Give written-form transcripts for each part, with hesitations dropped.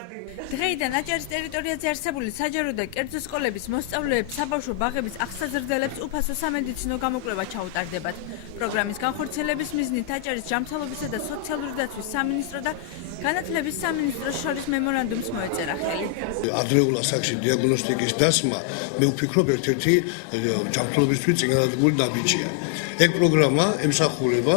დღეიდან აჭარის ტერიტორიაზე არსებული საჯარო და კერძო სკოლების მოსწავლეებს საბავშვო ბაღების აღსაზრდელებს უფასო სამედიცინო გამოკვლევა ჩაუტარდებათ. პროგრამის განხორციელების მიზნით აჭარის ჯანმრთელობისა და სოციალური დაცვის სამინისტრო და განათლების სამინისტროს შორის მემორანდუმს მოეწერა ხელი. ადრეულ ასაკში დიაგნოსტიკის დასმა მე ვფიქრობ ერთ-ერთი ჯანმრთელობისთვის წინადადებული ნაბიჯია. ეგ პროგრამა ემსახურება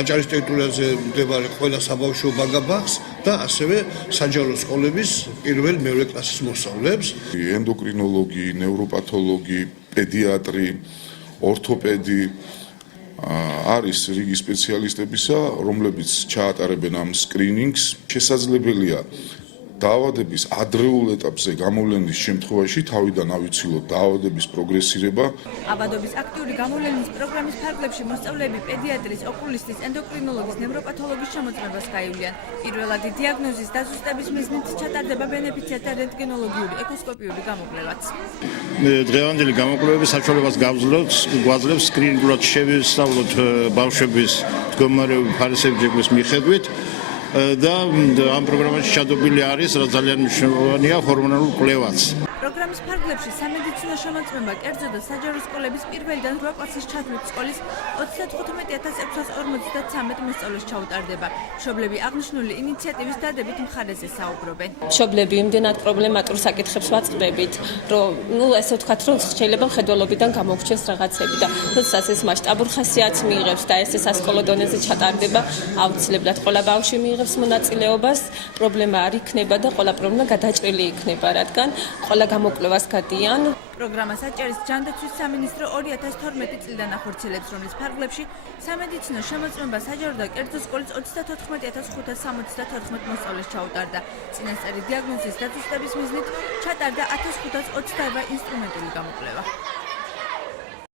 აჭარის ტერიტორიაზე მდებარე ყველა საბავშვო ბაღს და ასევე საჯარო სკოლების პირველ-მეორე კლასის მოსწავლეებს. ენდოკრინოლოგი, ნევროპათოლოგი, პედიატრი, ორთოპედი არის რიგი სპეციალისტებისა, რომლებიც ჩაატარებენ ამ სკრინინგს. შესაძლებელია დაავადების ადრეულ ეტაპზე გამოვლენის შემთხვევაში თავიდან ავიცილოთ დაავადების პროგრესირება. აბადობის აქტიური გამოვლენის პროგრამის ფარგლებში მოსწავლეები პედიატრის, ოკულისტის, ენდოკრინოლოგის, ნევროპათოლოგის ჩამოწმებას გაივლიან. პირველადი დიაგნოზის დაზუსტების მიზნით ჩატარდება ბენეფიციართა რენტგენოლოგიური, ეკოსკოპიური გამოკვლევაც. დღევანდელი გამოკვლევები საშუალებას გვაძლევს სკრინინგულად შევისწავლოთ ბავშვების მდგომარეობის ფარისებჯების მიხედვით. და ამ პროგრამაში ჩადობილი არის, რაც ძალიან მნიშვნელოვანია, ჰორმონალურ კვლევაც. პროგრამის ფარგლებში სამედიცინო შემოწმება კერძო და საჯარო სკოლების პირველიდან 8 კლასის ჩათვლით სკოლის 35653 მოსწავლეს ჩაუტარდება. მშობლები აღნიშნული ინიციატივის დადებით მხარეზე საუბრობენ. მშობლები იმდენად პრობლემატურ საკითხებს ვაწყდებით, რომ ესე ვთქვათ, რომ შეიძლება მხედველობიდან გამოგვჩენს რაღაცები და როდესაც ეს მასშტაბურ ხასიათს მიიღებს და ეს სასკოლო დონეზე ჩატარდება, აუცილებლად ყველა ბავშვი მიიღებს მონაწილეობას, პრობლემა არ იქნება და ყველა პრობლემა გადაჭრილი იქნება, რადგან ყველა გამოკვლევას გადიან. პროგრამას აჭარის ჯანდაცვის სამინისტრო 2012 წლიდან ახორციელებს, რომლის ფარგლებში სამედიცინო შემოწმება საჯარო და კერძო სკოლის 34574 მოსწავლეს ჩაუტარდა. წინასწარი დიაგნოზის დაზუსტების მიზნით ჩატარდა 1527 ინსტრუმენტული გამოკვლევა.